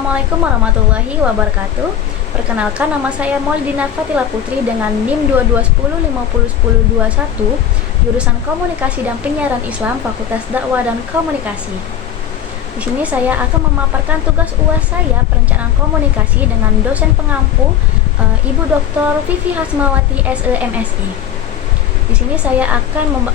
Assalamualaikum warahmatullahi wabarakatuh. Perkenalkan, nama saya Moldina Fatila Putri dengan NIM 2210501021, jurusan Komunikasi dan Penyiaran Islam, Fakultas Dakwah dan Komunikasi. Di sini saya akan memaparkan tugas UAS saya perencanaan komunikasi dengan dosen pengampu Ibu Dr. Vivi Hasmawati SEMSI. Di sini saya akan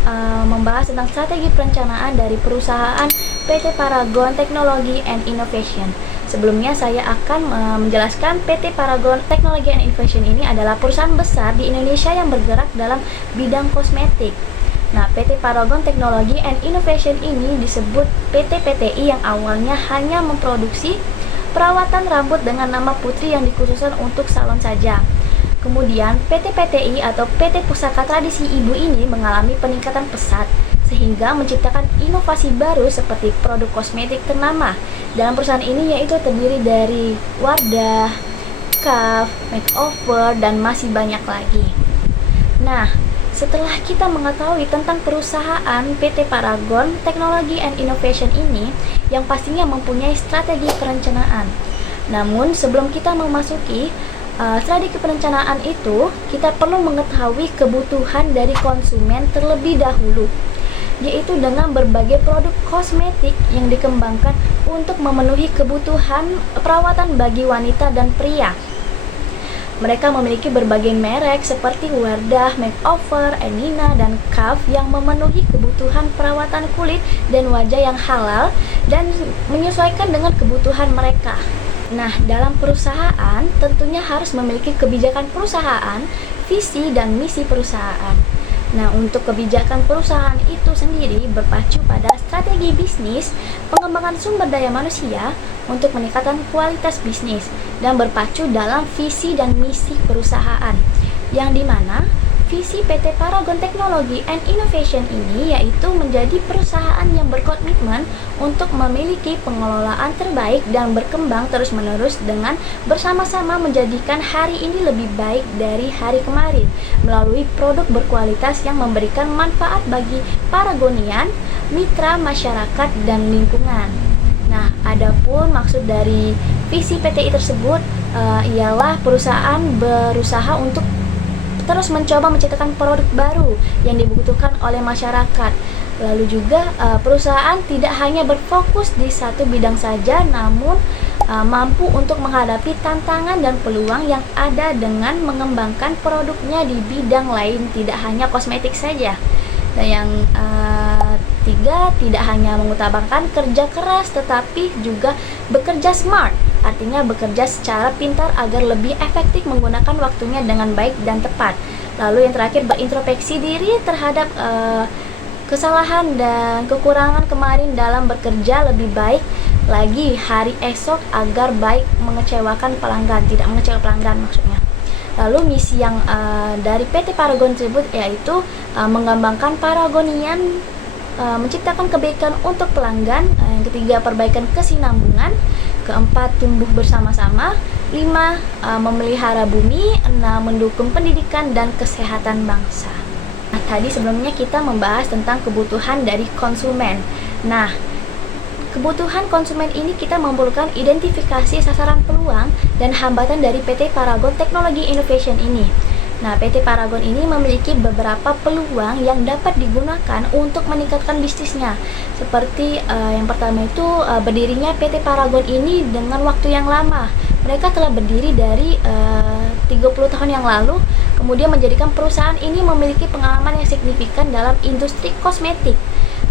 membahas tentang strategi perencanaan dari perusahaan PT Paragon Technology and Innovation. Sebelumnya saya akan menjelaskan PT Paragon Technology and Innovation ini adalah perusahaan besar di Indonesia yang bergerak dalam bidang kosmetik. Nah, PT Paragon Technology and Innovation ini disebut PT PTI yang awalnya hanya memproduksi perawatan rambut dengan nama Putri yang dikhususkan untuk salon saja. Kemudian PT PTI atau PT Pusaka Tradisi Ibu ini mengalami peningkatan pesat sehingga menciptakan inovasi baru seperti produk kosmetik ternama dalam perusahaan ini, yaitu terdiri dari Wardah, Kaf, Makeover, dan masih banyak lagi. Nah, setelah kita mengetahui tentang perusahaan PT Paragon Technology and Innovation ini yang pastinya mempunyai strategi perencanaan. Namun sebelum kita memasuki strategi perencanaan itu, kita perlu mengetahui kebutuhan dari konsumen terlebih dahulu, yaitu dengan berbagai produk kosmetik yang dikembangkan untuk memenuhi kebutuhan perawatan bagi wanita dan pria. Mereka memiliki berbagai merek seperti Wardah, Makeover, Emina, dan Kaf yang memenuhi kebutuhan perawatan kulit dan wajah yang halal dan menyesuaikan dengan kebutuhan mereka. Nah, dalam perusahaan tentunya harus memiliki kebijakan perusahaan, visi dan misi perusahaan. Nah, untuk kebijakan perusahaan itu sendiri berpacu pada strategi bisnis, pengembangan sumber daya manusia untuk meningkatkan kualitas bisnis, dan berpacu dalam visi dan misi perusahaan, yang dimana visi PT Paragon Technology and Innovation ini yaitu menjadi perusahaan yang berkomitmen untuk memiliki pengelolaan terbaik dan berkembang terus-menerus dengan bersama-sama menjadikan hari ini lebih baik dari hari kemarin melalui produk berkualitas yang memberikan manfaat bagi Paragonian, mitra, masyarakat, dan lingkungan. Nah, adapun maksud dari visi PTI tersebut ialah perusahaan berusaha untuk terus mencoba menciptakan produk baru yang dibutuhkan oleh masyarakat. Lalu juga perusahaan tidak hanya berfokus di satu bidang saja, namun mampu untuk menghadapi tantangan dan peluang yang ada dengan mengembangkan produknya di bidang lain, tidak hanya kosmetik saja. Dan yang tiga, tidak hanya mengutamakan kerja keras tetapi juga bekerja smart, artinya bekerja secara pintar agar lebih efektif menggunakan waktunya dengan baik dan tepat. Lalu yang terakhir, berintrospeksi diri terhadap kesalahan dan kekurangan kemarin dalam bekerja lebih baik lagi hari esok agar baik mengecewakan pelanggan, tidak mengecewakan pelanggan maksudnya. Lalu misi yang dari PT Paragon tersebut yaitu mengembangkan Paragonian, menciptakan kebaikan untuk pelanggan. Yang ketiga, perbaikan kesinambungan. Keempat, tumbuh bersama-sama. 5, memelihara bumi. 6, mendukung pendidikan dan kesehatan bangsa. Nah, tadi sebelumnya kita membahas tentang kebutuhan dari konsumen. Nah, kebutuhan konsumen ini kita memerlukan identifikasi sasaran peluang dan hambatan dari PT Paragon Technology Innovation ini. Nah, PT Paragon ini memiliki beberapa peluang yang dapat digunakan untuk meningkatkan bisnisnya. Seperti yang pertama itu berdirinya PT Paragon ini dengan waktu yang lama. Mereka telah berdiri dari 30 tahun yang lalu, kemudian menjadikan perusahaan ini memiliki pengalaman yang signifikan dalam industri kosmetik.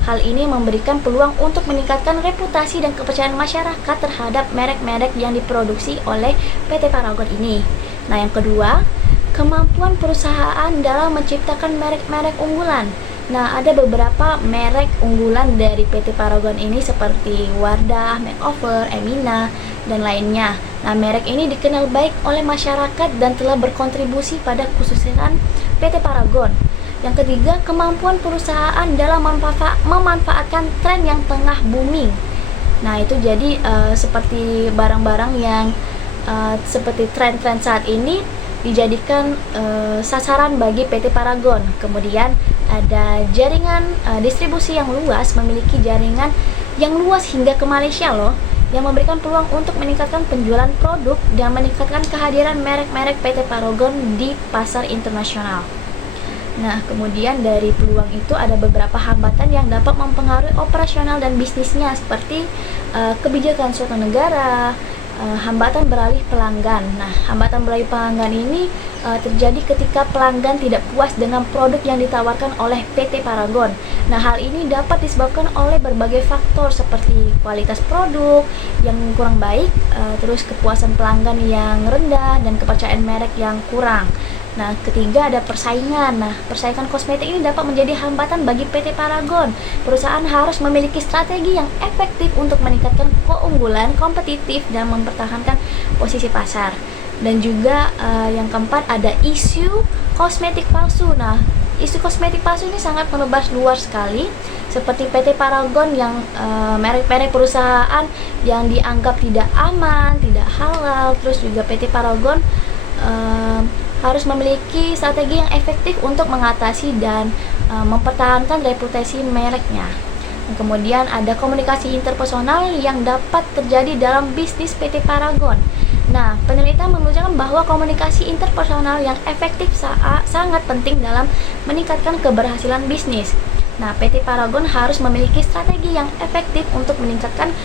Hal ini memberikan peluang untuk meningkatkan reputasi dan kepercayaan masyarakat terhadap merek-merek yang diproduksi oleh PT Paragon ini. Nah, yang kedua, kemampuan perusahaan dalam menciptakan merek-merek unggulan. Nah, ada beberapa merek unggulan dari PT Paragon ini seperti Wardah, Makeover, Emina, dan lainnya. Nah, merek ini dikenal baik oleh masyarakat dan telah berkontribusi pada kesuksesan PT Paragon. Yang ketiga, kemampuan perusahaan dalam memanfaatkan tren yang tengah booming. Nah, itu jadi seperti barang-barang yang seperti tren-tren saat ini dijadikan sasaran bagi PT Paragon. Kemudian ada jaringan distribusi yang luas, memiliki jaringan yang luas hingga ke Malaysia loh. yang memberikan peluang untuk meningkatkan penjualan produk dan meningkatkan kehadiran merek-merek PT Paragon di pasar internasional. Nah, kemudian dari peluang itu ada beberapa hambatan yang dapat mempengaruhi operasional dan bisnisnya, seperti kebijakan suatu negara, hambatan beralih pelanggan. Nah, hambatan beralih pelanggan ini terjadi ketika pelanggan tidak puas dengan produk yang ditawarkan oleh PT Paragon. Nah, hal ini dapat disebabkan oleh berbagai faktor seperti kualitas produk yang kurang baik, terus kepuasan pelanggan yang rendah, dan kepercayaan merek yang kurang. Nah, ketiga ada persaingan. Nah, persaingan kosmetik ini dapat menjadi hambatan bagi PT Paragon. Perusahaan harus memiliki strategi yang efektif untuk meningkatkan keunggulan, kompetitif, dan mempertahankan posisi pasar. Dan juga yang keempat ada isu kosmetik palsu. Nah, isu kosmetik palsu ini sangat meluas luas sekali, seperti PT Paragon yang merek-merek perusahaan yang dianggap tidak aman, tidak halal. Terus juga PT Paragon harus memiliki strategi yang efektif untuk mengatasi dan mempertahankan reputasi mereknya. Dan kemudian ada komunikasi interpersonal yang dapat terjadi dalam bisnis PT Paragon. Nah, penelitian menunjukkan bahwa komunikasi interpersonal yang efektif sangat penting dalam meningkatkan keberhasilan bisnis. Nah, PT Paragon harus memiliki strategi yang efektif untuk meningkatkan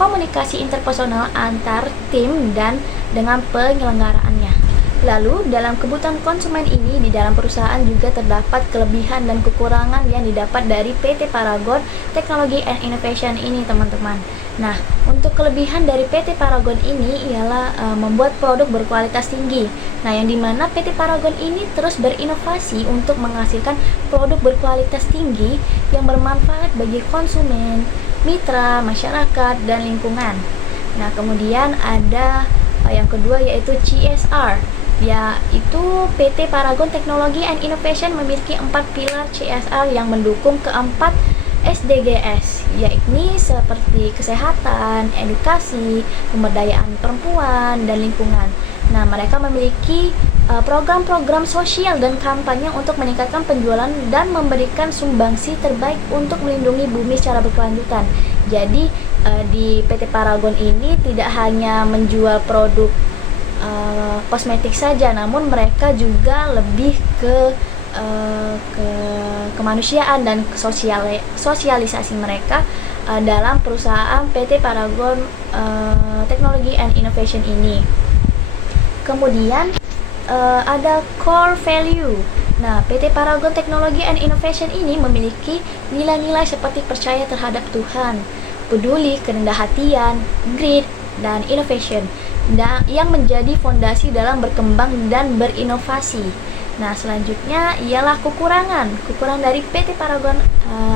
komunikasi interpersonal antar tim dan dengan penyelenggaraannya. Lalu, dalam kebutuhan konsumen ini, di dalam perusahaan juga terdapat kelebihan dan kekurangan yang didapat dari PT Paragon Technology and Innovation ini, teman-teman. Nah, untuk kelebihan dari PT Paragon ini ialah membuat produk berkualitas tinggi. Nah, yang dimana PT Paragon ini terus berinovasi untuk menghasilkan produk berkualitas tinggi yang bermanfaat bagi konsumen, mitra, masyarakat, dan lingkungan. Nah, kemudian ada yang kedua yaitu CSR. Yaitu PT Paragon Technology and Innovation memiliki 4 pilar CSR yang mendukung keempat SDGs, yakni seperti kesehatan, edukasi, pemberdayaan perempuan, dan lingkungan. Nah, mereka memiliki program-program sosial dan kampanye untuk meningkatkan penjualan dan memberikan sumbangsi terbaik untuk melindungi bumi secara berkelanjutan. Jadi, di PT Paragon ini tidak hanya menjual produk kosmetik saja, namun mereka juga lebih ke kemanusiaan dan sosialisasi mereka dalam perusahaan PT Paragon Technology and Innovation ini. Kemudian ada core value. Nah, PT Paragon Technology and Innovation ini memiliki nilai-nilai seperti percaya terhadap Tuhan, peduli, kerendah hatian, grit, dan innovation, yang menjadi fondasi dalam berkembang dan berinovasi. Nah, selanjutnya ialah kekurangan dari PT Paragon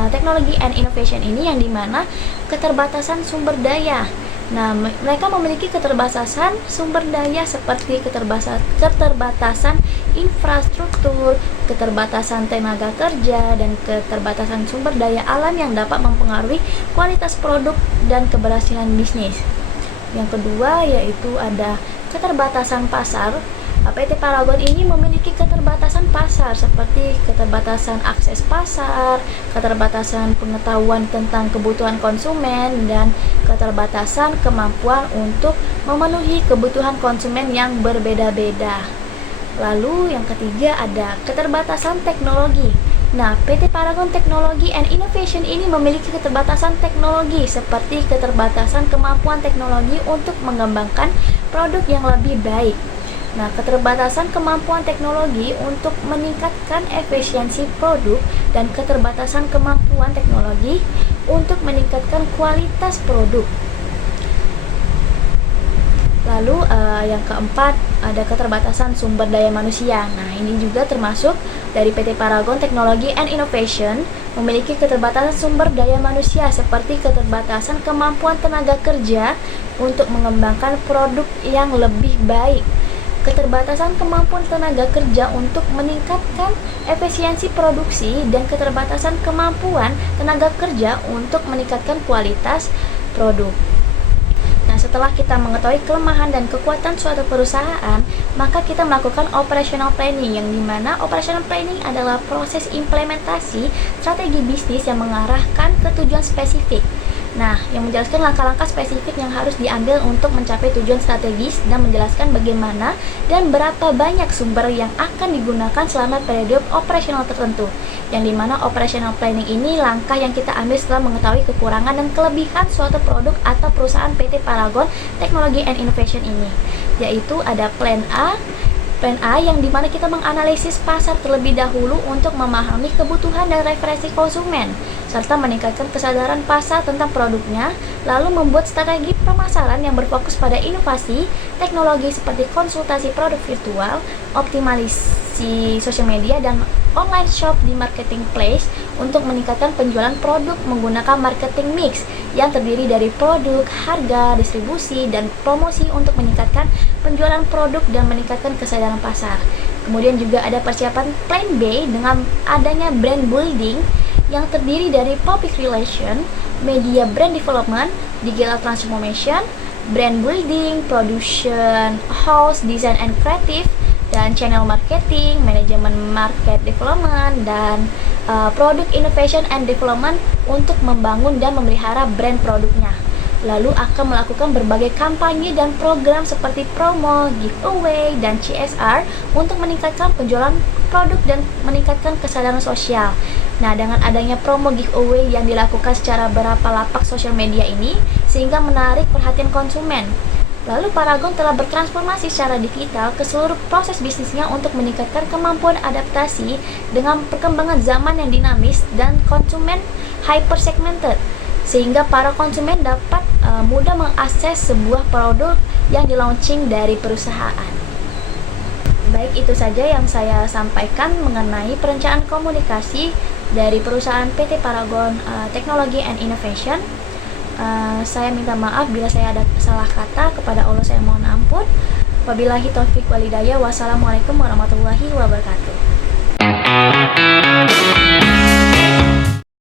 Technology and Innovation ini, yang dimana keterbatasan sumber daya. Nah, mereka memiliki keterbatasan sumber daya seperti keterbatasan infrastruktur, keterbatasan tenaga kerja, dan keterbatasan sumber daya alam yang dapat mempengaruhi kualitas produk dan keberhasilan bisnis. Yang kedua yaitu ada keterbatasan pasar. PT Paragon ini memiliki keterbatasan pasar seperti keterbatasan akses pasar, keterbatasan pengetahuan tentang kebutuhan konsumen, dan keterbatasan kemampuan untuk memenuhi kebutuhan konsumen yang berbeda-beda. Lalu yang ketiga ada keterbatasan teknologi. Nah, PT Paragon Technology and Innovation ini memiliki keterbatasan teknologi seperti keterbatasan kemampuan teknologi untuk mengembangkan produk yang lebih baik. Nah, keterbatasan kemampuan teknologi untuk meningkatkan efisiensi produk dan keterbatasan kemampuan teknologi untuk meningkatkan kualitas produk. Lalu yang keempat ada keterbatasan sumber daya manusia. Nah, ini juga termasuk dari PT Paragon Technology and Innovation memiliki keterbatasan sumber daya manusia seperti keterbatasan kemampuan tenaga kerja untuk mengembangkan produk yang lebih baik, keterbatasan kemampuan tenaga kerja untuk meningkatkan efisiensi produksi, dan keterbatasan kemampuan tenaga kerja untuk meningkatkan kualitas produk. Nah, setelah kita mengetahui kelemahan dan kekuatan suatu perusahaan, maka kita melakukan operational planning, yang dimana operational planning adalah proses implementasi strategi bisnis yang mengarahkan ke tujuan spesifik. Nah, yang menjelaskan langkah-langkah spesifik yang harus diambil untuk mencapai tujuan strategis dan menjelaskan bagaimana dan berapa banyak sumber yang akan digunakan selama periode operasional tertentu. Yang dimana operational planning ini langkah yang kita ambil setelah mengetahui kekurangan dan kelebihan suatu produk atau perusahaan PT Paragon Technology and Innovation ini. Yaitu ada Plan A yang dimana kita menganalisis pasar terlebih dahulu untuk memahami kebutuhan dan referensi konsumen, serta meningkatkan kesadaran pasar tentang produknya, lalu membuat strategi pemasaran yang berfokus pada inovasi, teknologi seperti konsultasi produk virtual, optimalisasi sosial media, dan online shop di marketplace untuk meningkatkan penjualan produk menggunakan marketing mix yang terdiri dari produk, harga, distribusi, dan promosi untuk meningkatkan penjualan produk dan meningkatkan kesadaran pasar. Kemudian juga ada persiapan Plan B dengan adanya brand building yang terdiri dari public relation, media brand development, digital transformation, brand building, production, house, design and creative, dan channel marketing, manajemen market development, dan product innovation and development untuk membangun dan memelihara brand produknya. Lalu akan melakukan berbagai kampanye dan program seperti promo, giveaway, dan CSR untuk meningkatkan penjualan produk dan meningkatkan kesadaran sosial. Nah, dengan adanya promo giveaway yang dilakukan secara berapa lapak sosial media ini, sehingga menarik perhatian konsumen. Lalu Paragon telah bertransformasi secara digital ke seluruh proses bisnisnya untuk meningkatkan kemampuan adaptasi dengan perkembangan zaman yang dinamis dan konsumen hyper segmented, sehingga para konsumen dapat mudah mengakses sebuah produk yang di-launching dari perusahaan. Baik, itu saja yang saya sampaikan mengenai perencanaan komunikasi dari perusahaan PT Paragon Technology and Innovation. Saya minta maaf bila saya ada salah kata, kepada Allah saya mohon ampun. Wabillahi taufik walhidayah. Wassalamualaikum warahmatullahi wabarakatuh.